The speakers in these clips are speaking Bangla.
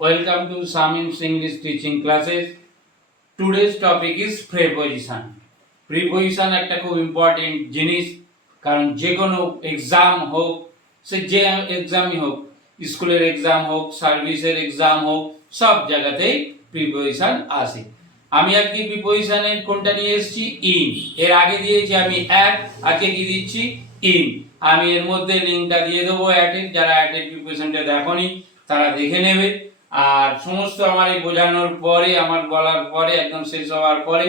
Welcome to Samim's English teaching classes. Today's topic is preposition. Preposition একটা খুব ইম্পর্টেন্ট জিনিস, কারণ যে কোনো এক্সাম হোক, সে যে এক্সামই হোক, স্কুলের এক্সাম হোক, সার্ভিসের এক্সাম হোক, সব জায়গাতেই প্রিপোজিশন আসে। আমি আজকে প্রিপোজিশনের কোনটা নিয়ে এসেছি? ইন। এর আগে দিয়েছি আমি অ্যাট, আজকে কি দিচ্ছি? ইন। আমি এর মধ্যে লিঙ্কটা দিয়ে দেবো অ্যাটের, যারা অ্যাটের প্রিপোজিশনটা দেখোনি তারা দেখে নেবে। আর সমস্ত আমার এই বোঝানোর পরে, আমার বলার পরে, একদম শেষ হওয়ার পরে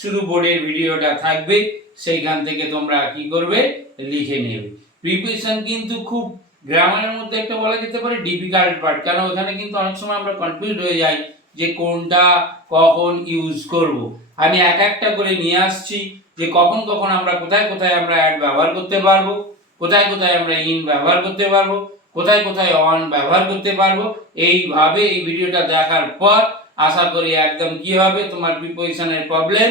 শুধু বোর্ডের ভিডিওটা থাকবে, সেইখান থেকে তোমরা কি করবে? লিখে নেবে। প্রিপোজিশন কিন্তু খুব গ্রামারের মধ্যে একটা বলা যেতে পারে ডিফিকাল্ট পার্ট, কারণ ওখানে কিন্তু অনেক সময় আমরা কনফিউজ হয়ে যাই যে কোনটা কখন ইউজ করব। আমি এক একটা করে নিয়ে আসছি যে কখন কখন আমরা কোথায় কোথায় আমরা অ্যাড ব্যবহার করতে পারবো, কোথায় কোথায় আমরা ইন ব্যবহার করতে পারবো, কোথায় কোথায় অন ব্যবহার করতে পারবো। এইভাবে এই ভিডিওটা দেখার পর আশা করি একদম কি হবে, তোমার প্রিপোজিশনের প্রবলেম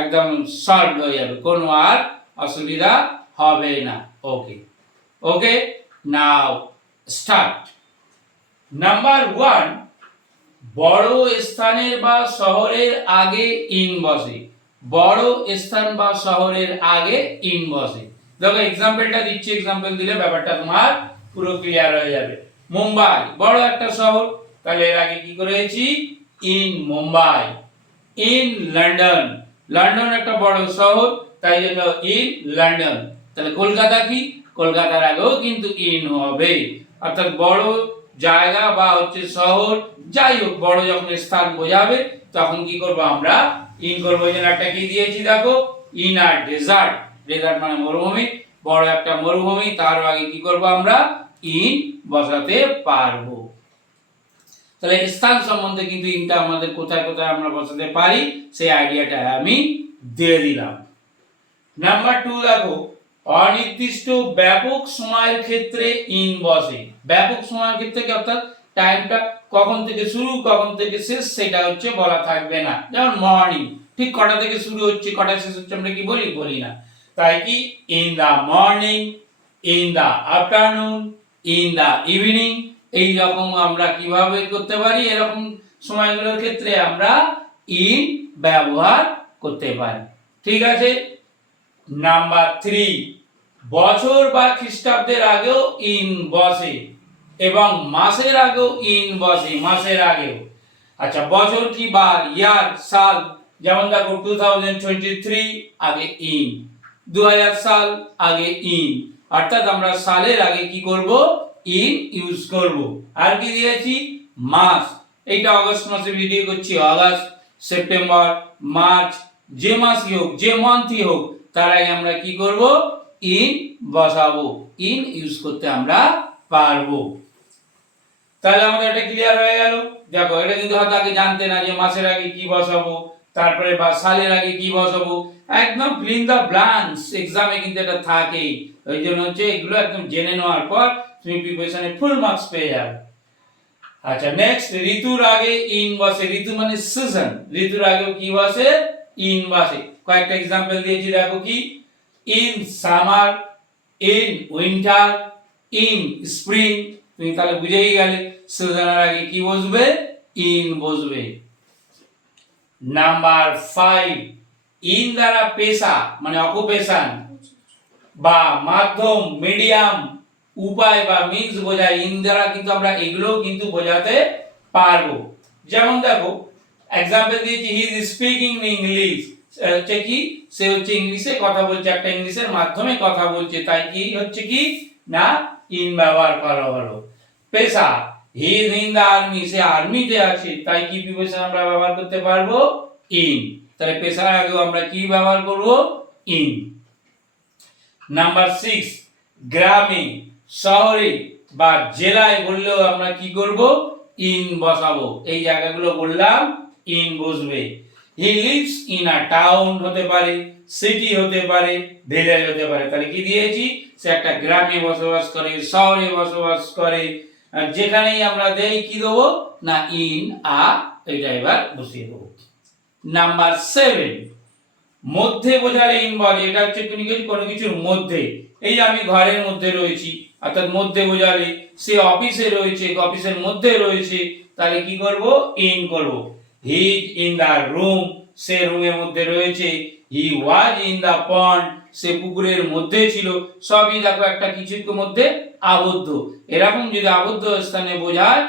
একদম সলভ হয়ে যাবে, কোনো আর অসুবিধা হবে না। ওকে ওকে, নাও স্টার্ট। নাম্বার 1, বড় স্থানের বা শহরের আগে ইন বসে। বড় স্থান বা শহরের আগে ইন বসে। দেখো এক্সাম্পলটা দিচ্ছি, এক্সাম্পল দিলে ব্যাপারটা তোমার পুরো ক্লিয়ার হয়ে যাবে। মুম্বাই বড় একটা শহর, তাহলে এর আগে কি করেছি? In Mumbai. In London, London একটা বড় শহর, তাই জন্য ইন লন্ডন। তাহলে কলকাতা কি? কলকাতার আগেও কিন্তু ইন হবে। অর্থাৎ বড় জায়গা বা হচ্ছে শহর, যাই হোক বড় যখন স্থান বোঝাবে তখন কি করব? আমরা ইন করব। এই জন্য একটা কি দিয়েছি দেখো, ইন আর ডেজার্ট। ডেজার্ট মানে মরুভূমি, বড় একটা মরুভূমি, তার আগে কি করব? আমরা ইন বসাতে পারবো। তাহলে স্থান সম্বন্ধে কিন্তু ইনটা আমাদের কোথায় কোথায় আমরা বসাতে পারি সেই আইডিয়াটা আমি দিয়ে দিলাম। নাম্বার 2 দেখো, অনির্দিষ্ট ব্যাপক সময়ের ক্ষেত্রে ইন বসে। ব্যাপক সময়ের ক্ষেত্রে কি, অর্থাৎ টাইমটা কখন থেকে শুরু কখন থেকে শেষ সেটা হচ্ছে বলা থাকবে না। যেমন মর্নিং, ঠিক কটা থেকে শুরু হচ্ছে কটা শেষ হচ্ছে আমরা কি বলি? বলি না। তাই কি in the morning, in the afternoon, in the evening, এই রকম আমরা কিভাবে করতে পারি? এরকম সময়গুলোর ক্ষেত্রে আমরা ইন ব্যবহার করতে পারি। ঠিক আছে। নাম্বার 3, বছর বা খ্রিস্টাব্দের আগেও ইন বসে এবং মাসের আগেও ইন বসে। মাসের আগেও, আচ্ছা বছর কি বার, ইয়ার, সাল। যেমন দেখো 2023 আগে ইন, 2000 সাল আগে ইন। অর্থাৎ আমরা সালের আগে কি করব? ইন ইউজ করব। আর কি দিয়েছি? মাস। এইটা অগস্ট মাসে ভিডিও করছি, অগস্ট, সেপ্টেম্বর, মার্চ, যে মাসই হোক, যে মান্থই হোক, তার আগে আমরা কি করব? ইন বসাবো, ইন ইউজ করতে আমরা পারবো। তাহলে আমাদের এটা ক্লিয়ার হয়ে গেল। দেখো এটা কিন্তু হয়তো আগে জানতে না যে মাসের আগে কি বসাবো, তারপরে বা সালের আগে কি বসাবো। একদম ফিল ইন দা ব্ল্যাঙ্কস, এক্সামে কিন্তু এটা থাকেই। ওই জন্য হচ্ছে এগুলো একদম জেনে নেওয়ার পর তুমি প্রিপারেশনে ফুল মার্কস পেয়ে যাবে। আচ্ছা নেক্সট, ঋতুর আগে ইন বসে। ঋতু মানে সিজন, ঋতুর আগেও কি বসে? ইন বসে। কয়েকটা एग्जांपल দিয়েছি দেখো, কি in summer, in winter, in spring. তুমি তাহলে বুঝেই গেলে সিজনের আগে কি বসবে? ইন বসবে। নাম্বার 5, ইন দ্বারা পেশা মানে অকুপেশন বা মাধ্যম, মিডিয়াম, উপায় বা মিন্স বোঝায়। ইন দ্বারা কিন্তু আমরা এগুলো কিন্তু বোঝাতে পারবো। যেমন দেখো एग्जांपल দিয়েছি, হি ইজ স্পিকিং ইংলিশ। হচ্ছে কি, সে হচ্ছে ইংলিশে কথা বলছে, একটা ইংলিশের মাধ্যমে কথা বলছে, তাই কি হচ্ছে কি না ইন ব্যবহার করা হলো। পেশা, he is in the army, সে আর্মিতে আছে, তাই কি প্রিপোজিশন আমরা ব্যবহার করতে পারবো? ইন। তাহলে পেশার আগে আমরা কি ব্যবহার করব? ইন। নাম্বার 6, গ্রামে, শহরে বা জেলায় বললেও আমরা কি করব? ইন বসাবো। এই জায়গাগুলো বললাম ইন বসবে। He lives in a town হতে পারে, সিটি হতে পারে, ভিলেজ হতে পারে। তাহলে কি দিয়েছি? সে একটা গ্রামে বসবাস করে, শহরে বসবাস করে। যেখানেই আমরা দেই কি দেবো না ইন আ, এটা এবার বসিয়ে দেবো। নাম্বার 7, মধ্যে বোঝালে ইন বলে। এটা হচ্ছে কোনো কিছুর মধ্যে। এই আমি ঘরের মধ্যে রয়েছি, অর্থাৎ মধ্যে বোঝালে, সে অফিসে রয়েছে, অফিসের মধ্যে রয়েছে, তাহলে কি করব, ইন করব। He is in the room, সে রুমের মধ্যে রয়েছে। হি ওয়াজ ইন দা পন্ড, সে পুকুরের মধ্যে ছিল। সবই দেখো একটা কিছুর মধ্যে আবদ্ধ। এরকম যদি আবদ্ধ স্থানে বোঝায়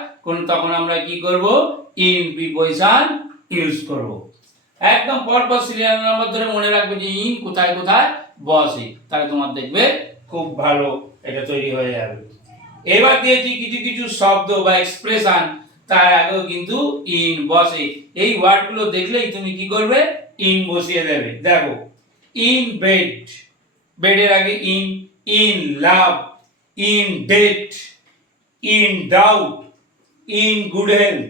তখন আমরা কি করব, ইন প্রিপজিশন ইউজ করব। একদম পরপর সিরিয়াল নাম্বার ধরে মনে রাখবে যে ইন কোথায় কোথায় বসে, তাহলে তোমার দেখবে খুব ভালো এটা তৈরি হয়ে যাবে। এবার দিয়েছি কিছু কিছু শব্দ বা এক্সপ্রেশন, তার আগেও কিন্তু ইন বসে। এই ওয়ার্ডগুলো দেখলেই তুমি কি করবে, ইন বসিয়ে দেবে। দেখো, ইন বেড, বেডের আগে in. In love, in debt, in doubt, in good health.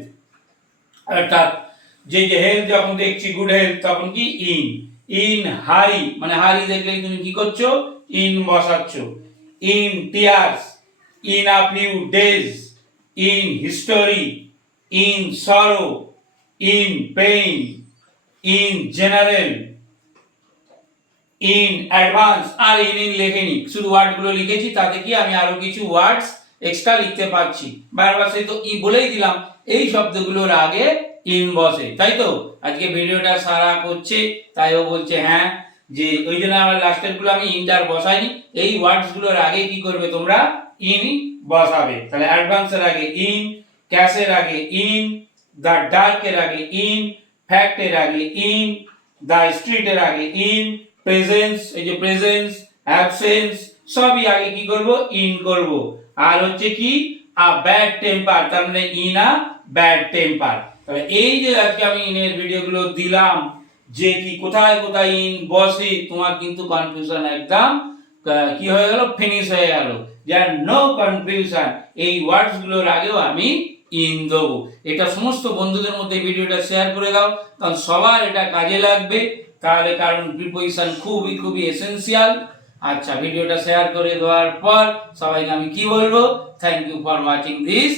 অর্থাৎ যে হেলথ যখন দেখছি গুড হেলথ তখন কি ইন। ইন হারি, মানে হারি দেখলেই তুমি কি করছো, ইন বসাচ্ছ। In tears, in a few days, in history, in sorrow, in pain, in general, in advance. আর ইন লেখেনি, শুধু ওয়ার্ডগুলো লিখেছি, তাতে কি আমি আরো কিছু ওয়ার্ডস এক্সট্রা লিখতে পারছি। বারবার সেই তো ই বলেই দিলাম, এই শব্দগুলোর আগে ইন বসে, তাই তো। আজকে ভিডিওটা সারা করছে, তাই ও বলছে হ্যাঁ, যে ওই জন্য আমার লাস্টের গুলো আমি ইন্টার বসাইনি। এই ওয়ার্ডস গুলোর আগে কি করবে তোমরা, ইন বসাবে। তাহলে অ্যাডভান্সের আগে ইন, ক্যাশের আগে ইন, দ্য ডার্কের আগে ইন, ফ্যাক্টের আগে ইন, দ্য স্ট্রিটের আগে ইন, প্রেজেন্স, এই যে প্রেজেন্স, অ্যাবসেন্স, সবই আগে কি করব, ইন করব। আর হচ্ছে কি, আ ব্যাড টেম্পার, তার মানে ইন আ ব্যাড টেম্পার। তাহলে এই যে আজকে আমি ইনের ভিডিওগুলো দিলাম, যে কি কোথায় কোথায় ইন বসে, তোমার কিন্তু কনফিউশন একদম কি হয়ে গেল, ফিনিশ হয়ে গেল। যার নো কনফিউশন, এই ওয়ার্ডস গুলোর আগেও আমি ইন দেবো। এটা সমস্ত বন্ধুদের মধ্যে ভিডিওটা শেয়ার করে দাও, কারণ সবার এটা কাজে লাগবে। তাহলে কারণ প্রিপজিশন খুবই খুবই এসেনশিয়াল। আচ্ছা, ভিডিওটা শেয়ার করে দেওয়ার পর সবাইকে আমি কি বলবো, thank you for watching this